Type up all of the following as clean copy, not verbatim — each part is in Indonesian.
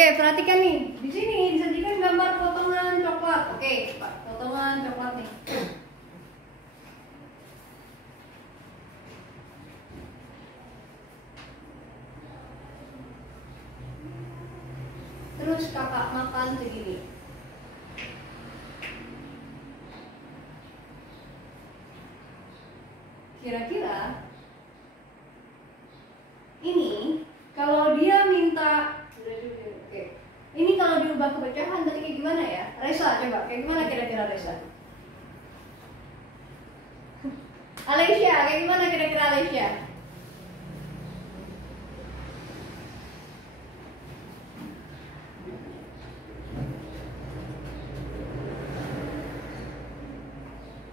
Oke, perhatikan nih. Di sini disajikan gambar potongan coklat. Oke, potongan coklat nih. Terus kakak makan segini. Kira-kira ini kalau dia minta, oke, ini kalau diubah ke pecahan tadi kayak gimana ya? Resa, coba kayak gimana kira-kira Resa? Alesya, kayak gimana kira-kira Alesya?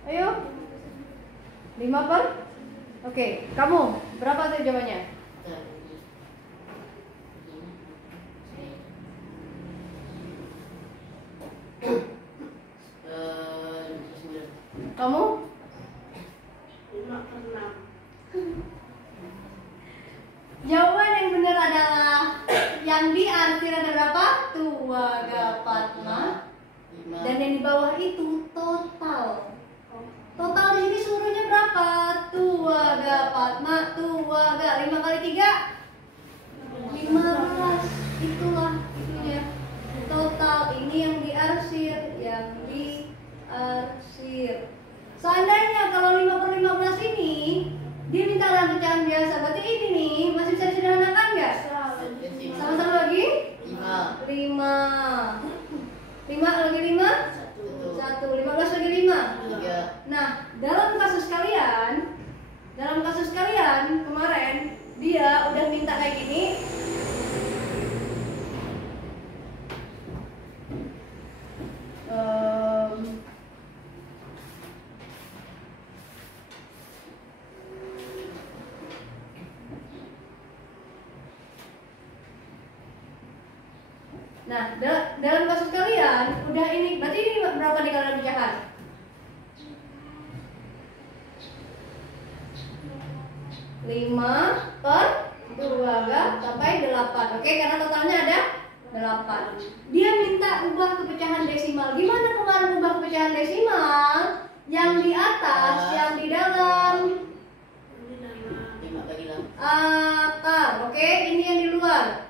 Ayo, 5 per? Oke, kamu berapa tuh jawabannya? Kamu? 5 per 6. Jawaban yang benar adalah yang diarsir ada berapa? Tuaga Padma. Dan yang di bawah itu total. Total di sini seluruhnya berapa? Tuaga Padma, tuaga 5 kali 3 15. Itulah itunya. Total ini yang diarsir, Seandainya kalau 5 per 15 ini dia minta dalam pecahan biasa, berarti ini nih masih bisa disederhanakan nggak? Sama-sama lagi? 5 lagi 5? 1. 15 lagi 5? Nah, dalam kasus kalian kemarin dia udah minta kayak gini. Nah, dalam kasus kalian udah ini, berarti ini berapa nih kalau pecahan? 5 per 2 sampai 8. Oke, karena totalnya ada 8. Dia minta ubah ke pecahan desimal. Gimana kemarin ubah ke pecahan desimal? Yang di atas, yang di dalam akar. Oke, ini yang di luar.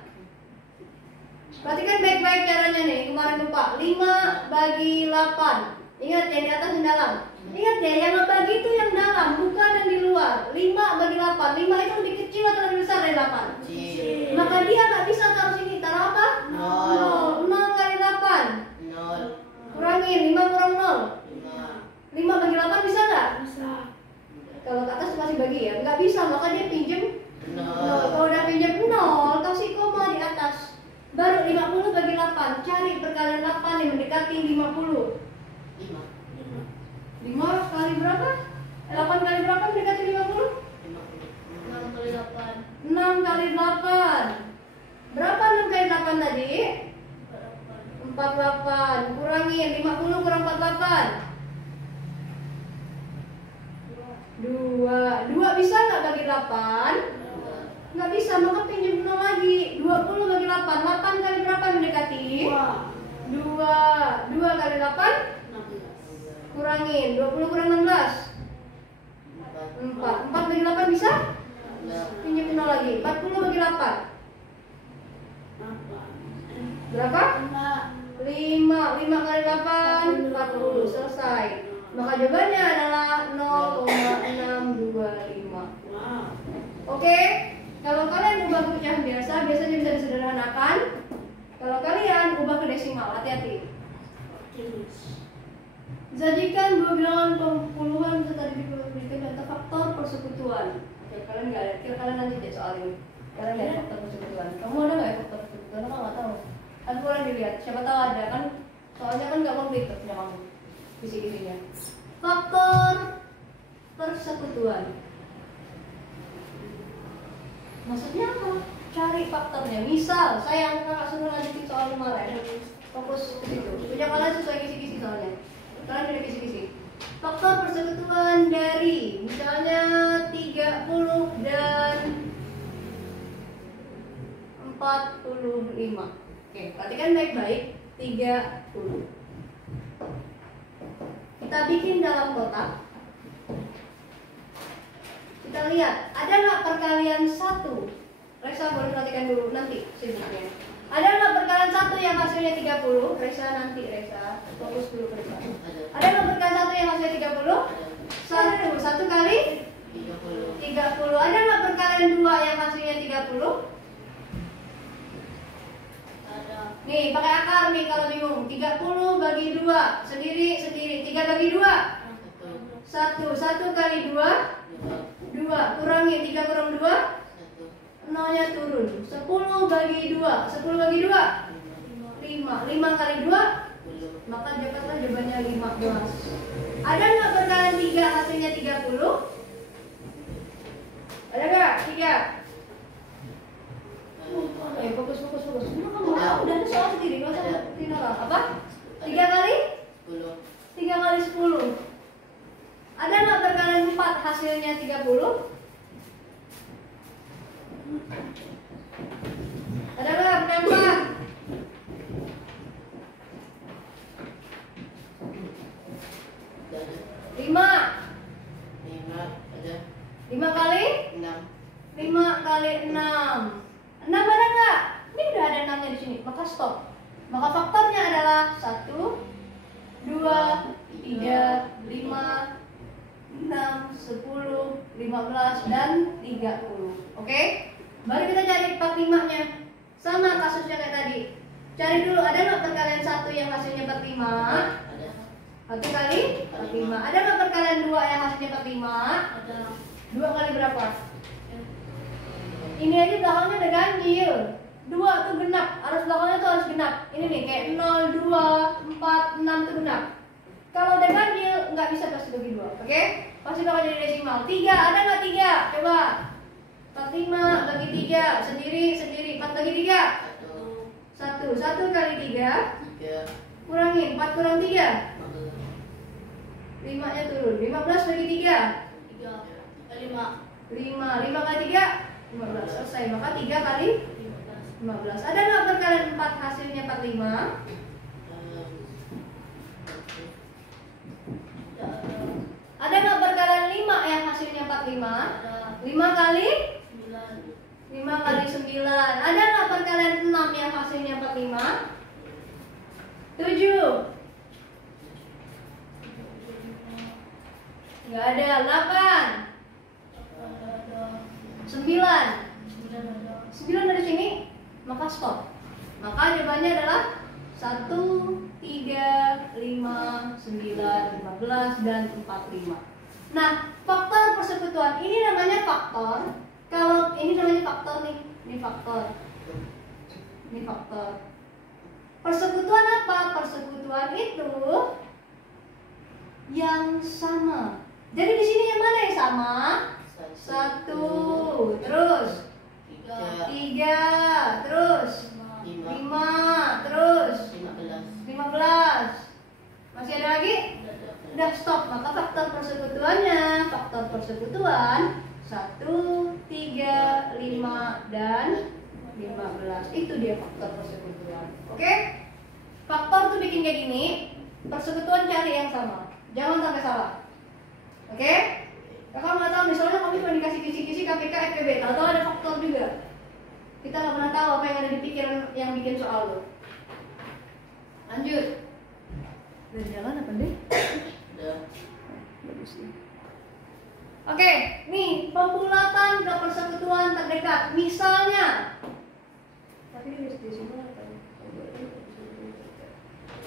Perhatikan baik-baik caranya nih, kemarin lupa. 5 bagi 8. Ingat yang di atas dan dalam. Ingat ya, yang ngebagi itu yang dalam, bukan yang di luar. 5 bagi 8. 5 itu lebih kecil atau lebih besar dari 8? Kecil. Maka dia nggak bisa taruh sini. Taruh apa? 0. 0 kali 8. 0. Kurangin, 5 kurang 0. 5 bagi 8 bisa nggak? Bisa. Kalau ke atas masih bagi ya? Nggak bisa, maka dia pinjem 0. Kalau udah pinjem 0, kasih koma di atas. Baru 50 bagi 8. Cari perkalian 8 yang mendekati 50. 5 kali berapa? 8 kali berapa mendekati 50? 6 kali 8. 6 kali 8. Berapa 6 kali 8 tadi? 48. Kurangin 50 kurang 48. 2 bisa nggak bagi 8? Nggak bisa, maka pinjam 0 lagi. 20 bagi 8. 8 kali berapa mendekati? 2 kali 8? 16. Kurangin, 20 kurang 16. 4 bagi 8 bisa? Pinjam 0 lagi. 40 bagi 8. Berapa? 5 kali 8? 40. Selesai. Maka jawabannya adalah 0,625. Oke? Kalau kalian ubah ke pecahan biasa, biasanya bisa disederhanakan. Kalau kalian ubah ke desimal, hati-hati. Jadikan dua bilangan puluhan serta diberikan data faktor persekutuan. Oke, kalian nggak ada. Kalian nanti deh soal ini. Kalian lihat faktor persekutuan. Kamu ada nggak ya faktor persekutuan? Kamu nggak tahu. Kan kalian dilihat. Siapa tahu ada kan? Soalnya kan nggak komplit punya kamu. Kisi-kisinya. Faktor persekutuan. Maksudnya apa? Cari faktornya. Misal, saya yang kakak suruh lanjutin soal kemarin. Fokus ke situ. Punya kalian sesuai kisi-kisi soalnya. Kalian udah kisi-kisi. Faktor persekutuan dari misalnya 30 dan 45. Oke, perhatikan baik-baik. 30. Kita bikin dalam kotak. Kita lihat, ada nggak perkalian 1? Resa boleh perhatikan dulu, nanti sibuknya. Ada nggak perkalian 1 yang hasilnya 30? Resa nanti, Resa. Fokus dulu ke depan. Ada nggak perkalian 1 yang hasilnya 30? 1 kali 30. Ada nggak perkalian 2 yang hasilnya 30? Ada. Nih, pakai akar nih kalau bingung. 30 bagi 2, sendiri. 3 bagi 2. 1 kali 2, 2. Kurangi 3 kurang 2, 0-nya turun. 10 bagi 2. 10 bagi 2, 5. 5 kali 2, maka dapatlah jawabannya 15. Ada nggak perkalian 3 hasilnya 30? Ada nggak? 3. Fokus. Nah, kamu udah ada soal sendiri, nggak usah tinggal apa? 3 kali 10. Ada nggak perkalian 4 hasilnya 30? Ada nggak perkalian 4? 5. 5 kali 6. 6 ada nggak? Ini udah ada 6-nya di sini, maka stop. Maka faktornya adalah 1, 2, 3, 5, 6, 10, 15, dan 30. Oke? Baru kita cari 45-nya. Sama kasusnya kayak tadi. Cari dulu, ada nggak perkalian 1 yang hasilnya 45? 1 kali 45. Ada nggak perkalian 2 yang hasilnya 45? Ada. 2 kali berapa? Ini aja belakangnya ada ganjil. 2 tuh genap, harus belakangnya tuh harus genap. Ini nih kayak 0, 2, 4, 6 tuh genap. Kalau ada ganjil nggak bisa pasti bagi 2, oke? Pasti bakal jadi desimal. 3, ada nggak 3? Coba. 45 bagi 3, sendiri. 4 bagi 3, 1 kali 3, kurangin 4 kurang 3, 5-nya turun. 15 bagi 3, 5 kali 3, 15. Selesai. Maka 3 kali 15. Ada nggak perkalian 4 hasilnya 45? Ada nggak perkalian 5 yang hasilnya 45? 5 kali 9. Ada nggak perkalian 6 yang hasilnya 45? 7. Nggak ada. 8. 9 dari sini, maka stop. Maka jawabannya adalah 1, 3, 5, 9, 15, dan 45. Nah, faktor persekutuan ini namanya faktor. Kalau ini namanya faktor nih, ini faktor. Persekutuan apa? Persekutuan itu yang sama. Jadi di sini yang mana yang sama? 1, terus 3, terus 5, terus 15. Masih ada lagi? Udah stop. Maka faktor persekutuannya, faktor persekutuan 1, 3, 5, dan 15. Itu dia faktor persekutuan. Oke? Faktor tuh bikin kayak gini, persekutuan cari yang sama. Jangan sampai salah. Oke? Kakak nggak tahu, misalnya kamu cuma dikasih kisi-kisi KPK, FPB, tahu-tahu ada faktor juga. Kita nggak pernah tahu apa yang ada di pikiran yang bikin soal lo. Lanjut. Udah jalan apa deh? Bagus ya. Oke, nih pembulatan ke persekutuan terdekat. Misalnya, tapi ini di sini apa?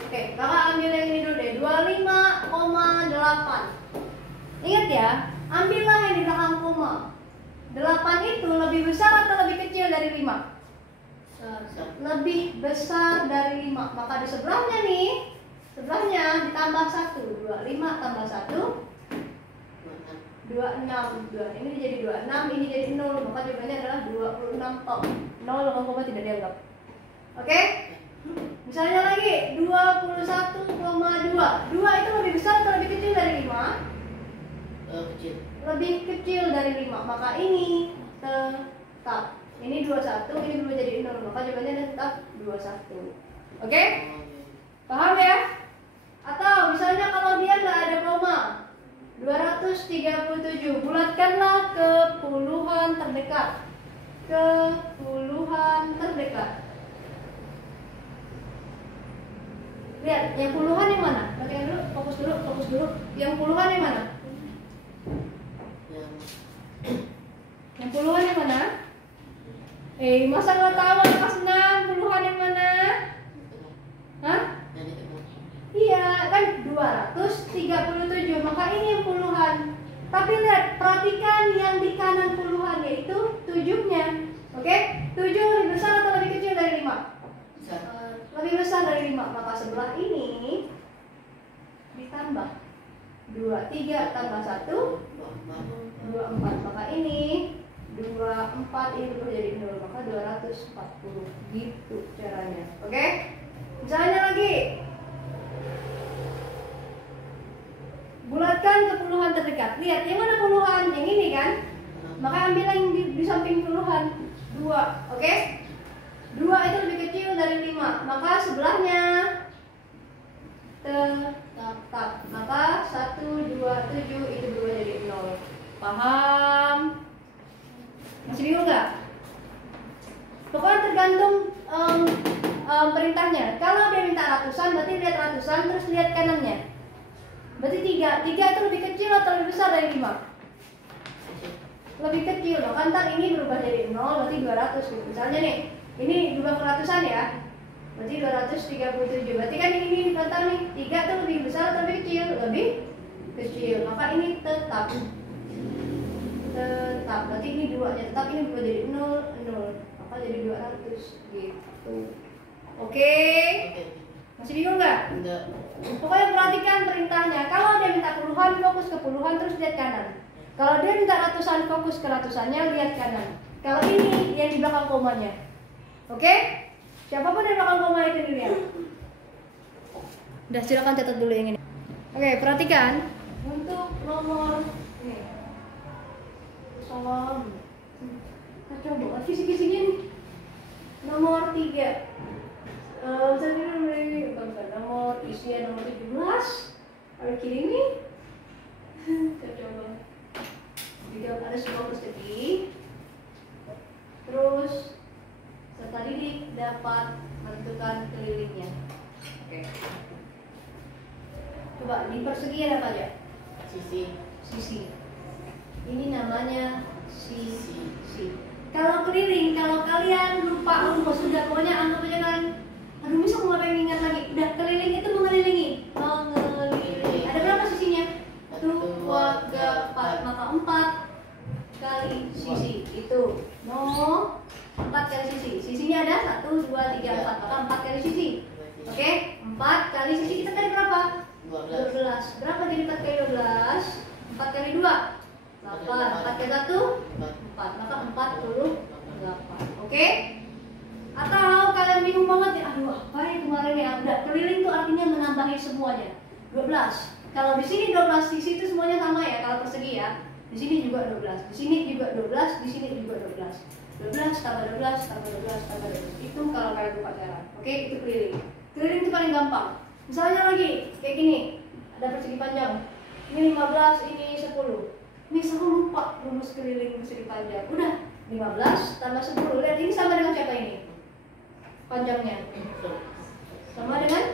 Oke, kakak ambil yang ini dulu deh. 25,8. Ingat ya, ambillah yang di belakang koma. 8 itu lebih besar atau lebih kecil dari 5? Lebih besar dari 5. Maka di sebelahnya nih, sebelahnya ditambah 1. 25 tambah 1, 26. Ini jadi 26, ini jadi 0. Maka jawabannya adalah 26 tok. 0 koma tidak dianggap. Oke? Misalnya lagi 21,2. 2 itu lebih besar atau lebih kecil dari 5? Lebih kecil dari 5. Maka ini tetap. Ini 21, ini berubah jadi 0. Maka jawabannya adalah tetap 21. Oke? Paham ya? Atau misalnya kalau dia nggak ada koma, 237, bulatkanlah ke puluhan terdekat. Ke puluhan terdekat. Lihat, yang puluhan yang mana? Perhatikan dulu, fokus dulu. Yang puluhan yang mana? Yang puluhan yang mana? Masa nggak tahu kelas 6 puluhan yang mana? Hah? Iya, kan 237, maka ini yang puluhan. Tapi lihat, perhatikan yang di kanan puluhan, yaitu 7-nya. Oke? 7 lebih besar atau lebih kecil dari 5? Lebih besar dari 5, maka sebelah ini ditambah 23 tambah 1 24, maka ini 24 ini berubah jadi 0, maka 240. Gitu caranya. Oke? Misalnya lagi, bulatkan ke puluhan terdekat. Lihat, yang mana puluhan? Yang ini kan? Maka ambil yang di samping puluhan, 2. Oke? 2 itu lebih kecil dari 5, maka sebelahnya tetap. Maka 127 itu berubah jadi 0. Paham? Masih bingung nggak? Pokoknya tergantung perintahnya. Kalau dia minta ratusan, berarti lihat ratusan, terus lihat kanannya. Berarti 3 itu lebih kecil atau lebih besar dari 5? Lebih kecil, maka ntar ini berubah jadi 0, berarti 200 gitu. Misalnya nih, ini jumlah keratusan ya, berarti 237. Berarti kan ini total nih, 3 itu lebih besar atau lebih kecil? Lebih kecil, maka ini tetap. Berarti ini 2-nya tetap, ini berubah jadi 0, maka jadi 200 gitu. Oke? Masih bingung nggak? Enggak. Pokoknya perhatikan perintahnya. Kalau dia minta puluhan, fokus ke puluhan, terus lihat kanan. Kalau dia minta ratusan, fokus ke ratusannya, lihat kanan. Kalau ini yang di belakang komanya. Oke? Siapapun yang belakang koma itu dilihat. Udah, silakan catat dulu yang ini. Oke, perhatikan. Untuk nomor ini. Salam. Kacau banget kisi-kisinya nih. Nomor 3. Nomor isian nomor 17. Are you kidding me? Kacau banget. Dijawab ada semua persegi. Terus serta didik dapat menentukan kelilingnya. Oke. Coba di persegi ada apa aja? Sisi. Ini namanya sisi. Kalau keliling, kalau kalian lupa rumus sudah, pokoknya anggap aja kan. Aduh, bisa nggak pengen ingat lagi? Udah, keliling itu mengelilingi. Ada berapa sisinya? 2, 3, 4. Maka 4 kali sisi itu 4 kali sisi. Sisinya ada 1, 2, 3, 4. Maka 4 kali sisi. Oke? 4 kali sisi kita tadi berapa? 12. Berapa jadi 4 kali 12? 4 kali 2? 8. 4 kali 1? 4. Maka 48. Oke? Atau kalian bingung banget ya, aduh apa ya kemarin ya, udah keliling tuh artinya menambahi semuanya 12. Kalau di sini 12, sisi itu semuanya sama ya, kalau persegi ya. Di sini juga 12, di sini juga 12, di sini juga 12. 12 tambah 12 tambah 12 tambah 12. Itu kalau kalian lupa cara. Oke, itu keliling. Keliling itu paling gampang. Misalnya lagi kayak gini, ada persegi panjang. Ini 15, ini 10. Ini selalu lupa rumus keliling persegi panjang. Udah, 15 tambah 10. Lihat ini sama dengan siapa ini? Panjangnya sama dengan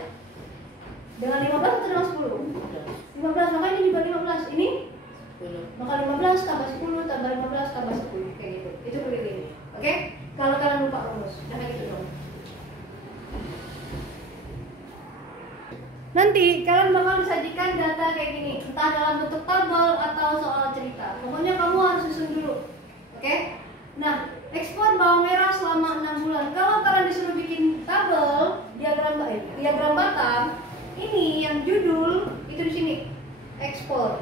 15 atau dengan 10? 15, maka ini juga 15. Ini maka 15 tambah 10 tambah 15 tambah 10 kayak gitu. Itu keliling. Oke? Kalau kalian lupa rumus, udah kayak gitu dong. Nanti kalian bakal disajikan data kayak gini, entah dalam bentuk tabel atau soal cerita. Pokoknya kamu harus susun dulu. Oke? Nah, ekspor bawang merah selama 6 bulan. Kalau kalian disuruh bikin tabel, diagram batang, ini yang judul itu di sini. Ekspor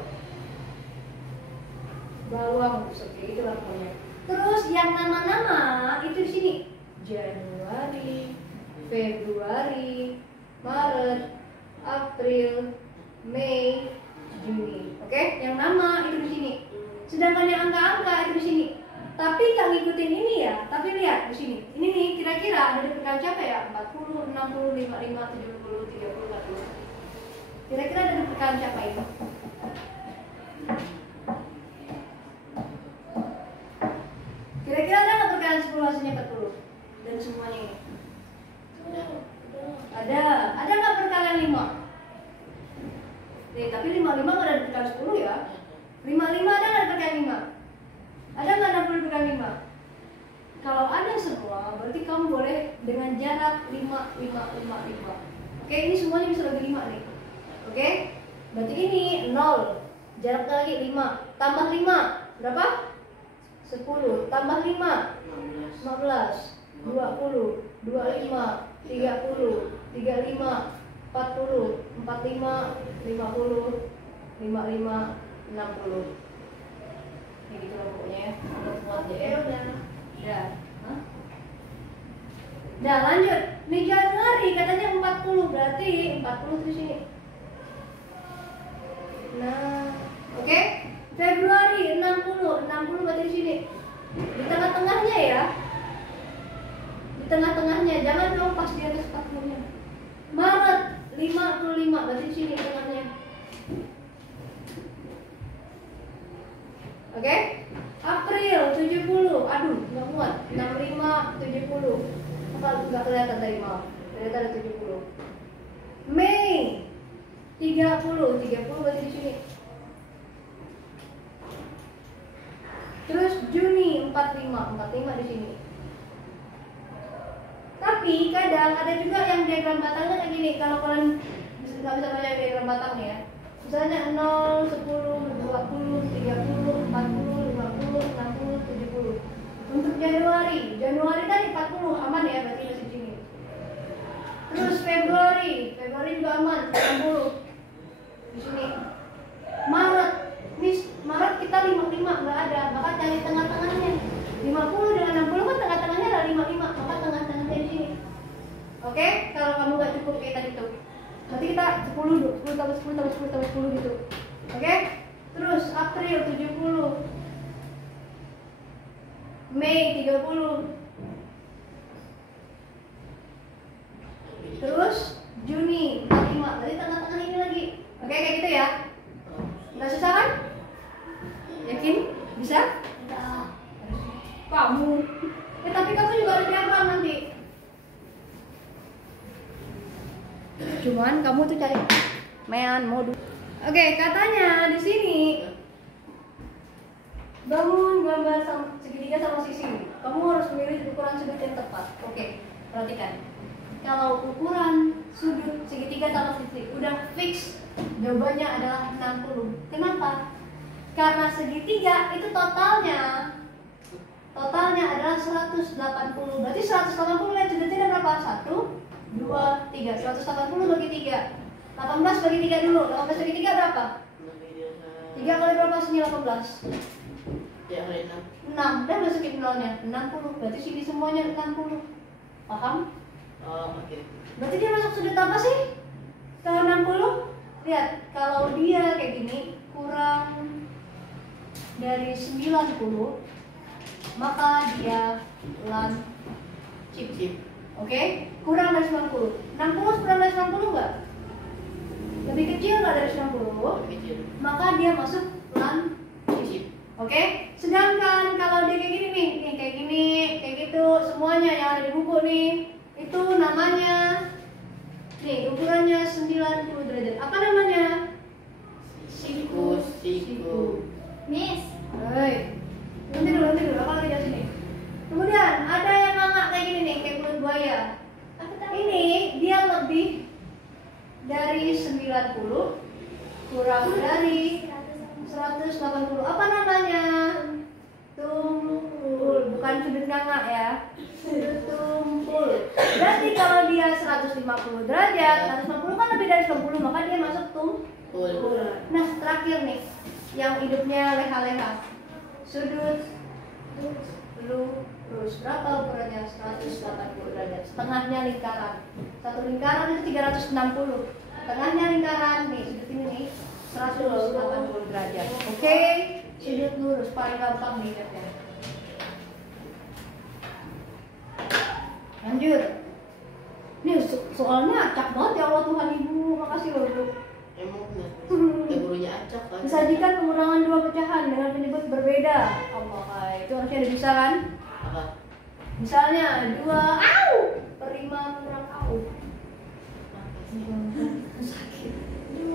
bawang, oke, itu pokoknya. Terus yang nama-nama itu di sini. Januari, Februari, Maret, April, Mei, Juni. Oke, yang nama itu di sini. Sedangkan yang angka-angka itu di sini. Tapi nggak ngikutin ini ya. Tapi lihat di sini. Ini nih kira-kira ada di perkalian siapa ya? 40, 60, 55, 70, 30, 40. Kira-kira ada di perkalian siapa ini? Kira-kira ada nggak perkalian 10 hasilnya 40? Dan semuanya ini? Ada. Ada nggak perkalian 5? Nih, tapi 55 nggak ada di perkalian 10 ya. 55 ada nggak di perkalian 5? Ada nggak 60 di perkalian 5? Kalau ada semua, berarti kamu boleh dengan jarak 5, 5, 5, 5. Oke, ini semuanya bisa bagi 5 nih. Oke, berarti ini 0. Jaraknya lagi 5. Tambah 5, berapa? 10. Tambah 5, 15, 20, 25, 30, 35, 40, 45, 50, 55, 60. Kayak gitu lah pokoknya ya. Buat ya. Udah. Hah? Nah, lanjut. Nih Januari katanya 40, berarti 40 di sini. Nah, oke. Februari 60, 60 berarti di sini. Di tengah-tengahnya ya. Di tengah-tengahnya, jangan dong pas di atas 40-nya. Maret 55 berarti di sini tengahnya. Oke? April 70, aduh nggak muat. 65, 70. Apa nggak kelihatan tadi maaf? Ternyata ada 70. Mei 30, 30 berarti di sini. Terus Juni 45, 45 di sini. Tapi kadang ada juga yang diagram batangnya kayak gini. Kalau kalian nggak bisa baca diagram batangnya ya. Misalnya 0, 10, 20, 30, 40, 50, 60, 70. Untuk Januari tadi 40 aman ya, berarti masih sini. Terus Februari juga aman 60 di sini. Maret kita 55 nggak ada, maka cari tengah-tengahnya. 50 dengan 60 kan tengah-tengahnya ada 55, maka tengah-tengahnya di sini. Oke, kalau kamu nggak cukup kayak tadi tuh. Nanti kita 10 tambah 10 tambah 10 tambah 10 gitu. Oke? Terus April 70. Mei 30. Terus Juni 45. Berarti tengah-tengah ini lagi. Oke, kayak gitu ya. Nggak susah kan? Yakin? Bisa? Kamu. Tapi kamu juga harus diagram nanti. Cuman kamu tuh cari modus. Oke, katanya di sini bangun gambar segitiga sama sisi. Kamu harus memilih ukuran sudut yang tepat. Oke, perhatikan. Kalau ukuran sudut segitiga sama sisi udah fix, jawabannya adalah 60. Kenapa? Karena segitiga itu totalnya adalah 180. Berarti 180 lihat sudutnya berapa? 1, 2, 3. 180 bagi 3. 18 bagi 3 dulu. 18 bagi 3 berapa? 3 kali berapa sini 18? 6. Dan masukin nolnya 60. Berarti sini semuanya 60. Paham? Oke. Berarti dia masuk sudut apa sih? Kalau 60? Lihat, kalau dia kayak gini kurang dari 90, maka dia lancip. Oke? Kurang dari 90. 60 kurang dari 90 enggak? Lebih kecil enggak dari 90? Kecil. Maka dia masuk lancip. Oke? Sedangkan kalau dia kayak gini nih, kayak gini, kayak gitu, semuanya yang ada di buku nih, itu namanya nih, ukurannya 90 derajat. Apa namanya? Siku. Miss. Hei. Nanti dulu. Apa lagi di sini? Kemudian ada yang nganga kayak gini nih, kayak mulut buaya. Ini dia lebih dari 90 kurang dari 180. Apa namanya? Tumpul. Bukan sudut nganga ya. Sudut tumpul. Berarti kalau dia 150 derajat, 150 kan lebih dari 90, maka dia masuk tumpul. Nah, terakhir nih, yang hidupnya leha-leha. Sudut lurus. Berapa ukurannya? 180 derajat. Setengahnya lingkaran. Satu lingkaran itu 360. Tengahnya lingkaran nih, sudut ini nih 180 derajat. Oke, sudut lurus paling gampang nih ya. Lanjut. Ini soalnya acak banget ya Allah Tuhan Ibu. Makasih loh Bu. Emang bener. Gurunya acak kan. Disajikan pengurangan dua pecahan dengan penyebut berbeda. Allah, itu harusnya ada bisa kan? Apa? Misalnya 2 au per 5 kurang au. Sakit. 1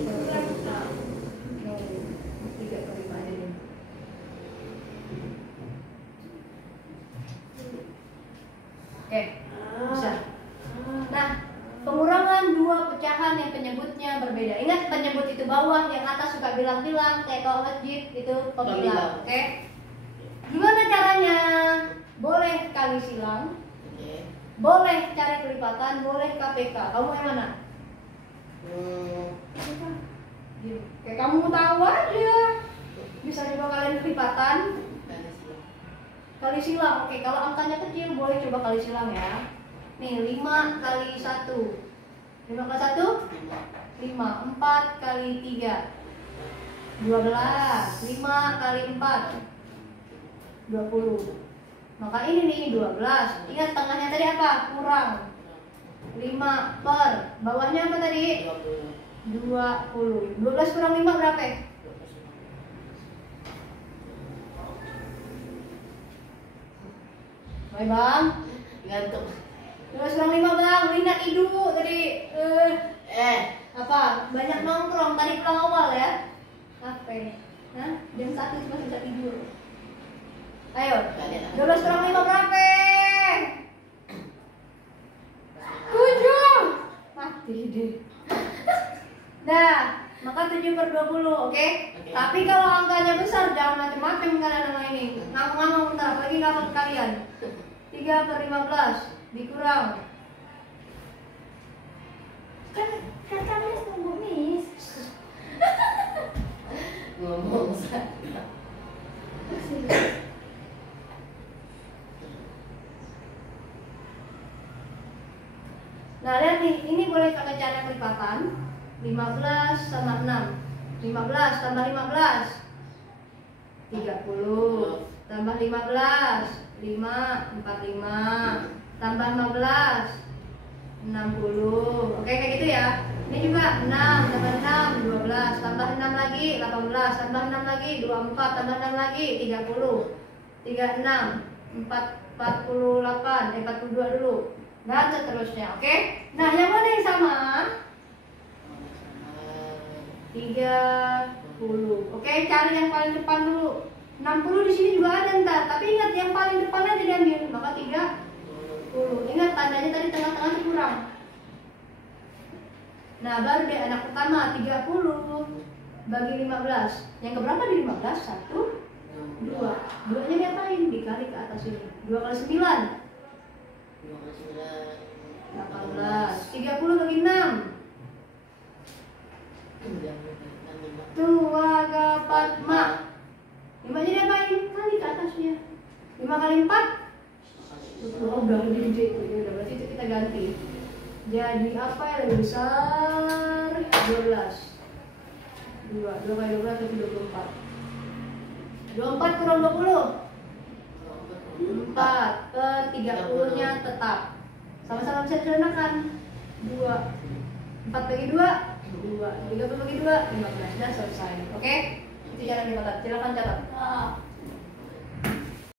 per 3 per 5 aja deh. Oke, bisa. Nah, pengurangan dua pecahan yang penyebutnya berbeda. Ingat penyebut itu bawah, yang atas suka bilang-bilang, kayak kalau masjid itu pembilang. Oke? Gimana caranya? Boleh kali silang, boleh cari kelipatan, boleh KPK. Kamu yang mana? Kayak kamu tahu aja. Bisa coba kalian kelipatan, kali silang. Oke, kalau angkanya kecil boleh coba kali silang ya. Nih 5 kali 1. 5 kali 1? 5. 4 kali 3. 12. 5 kali 4. 20. Maka ini nih 12. Ingat tengahnya tadi apa? Kurang. 5 per. Bawahnya apa tadi? 20. 12 kurang 5 berapa? Baik bang. Ngantuk. 12 kurang 5 bang. Linda tidur tadi. Apa? Banyak nongkrong tadi pulang awal ya. Apa ini? Hah? Jam 1 cuma bisa tidur. Ayo. 12 kurang 5 berapa? 7. Mati deh. Nah, maka 7 per 20, oke? Tapi kalau angkanya besar jangan macam-macam kalian sama ini. Ngomong-ngomong bentar, lagi ngomong kalian. 3 per 15 dikurang. Kan kami tunggu Miss. Ngomong saja. Nah, lihat nih, ini boleh pakai cara kelipatan. 15 sama 6. 15 tambah 15. 30. Tambah 15. 5, 45. Tambah 15. 60. Oke, kayak gitu ya. Ini juga 6 tambah 6, 12. Tambah 6 lagi, 18. Tambah 6 lagi, 24. Tambah 6 lagi, 30. 36. 48. 42 dulu. Dan seterusnya, oke? Nah, yang mana yang sama? 30. Oke, cari yang paling depan dulu. 60 di sini juga ada ntar, tapi ingat yang paling depan aja diambil. Maka 30. Ingat tandanya tadi tengah-tengah itu kurang. Nah, baru deh anak pertama 30 bagi 15. Yang keberapa di 15? 1, 2. 2-nya diapain? Dikali ke atas ini. 2 kali 9. 18. 30 bagi 6. Tuh, agapat mak. 5-nya diapain? Kali ke atasnya. 5 kali 4. Oh, udah lebih gede. Udah, berarti itu kita ganti. Jadi apa yang lebih besar? 12. 2 kali 12 itu 24. 24 kurang 20. 4 per 30-nya tetap. Sama-sama bisa disederhanakan. 2. 4 bagi 2, 2. 30 bagi 2, 15. Sudah selesai. Oke? Itu cara dicatat. Silakan catat.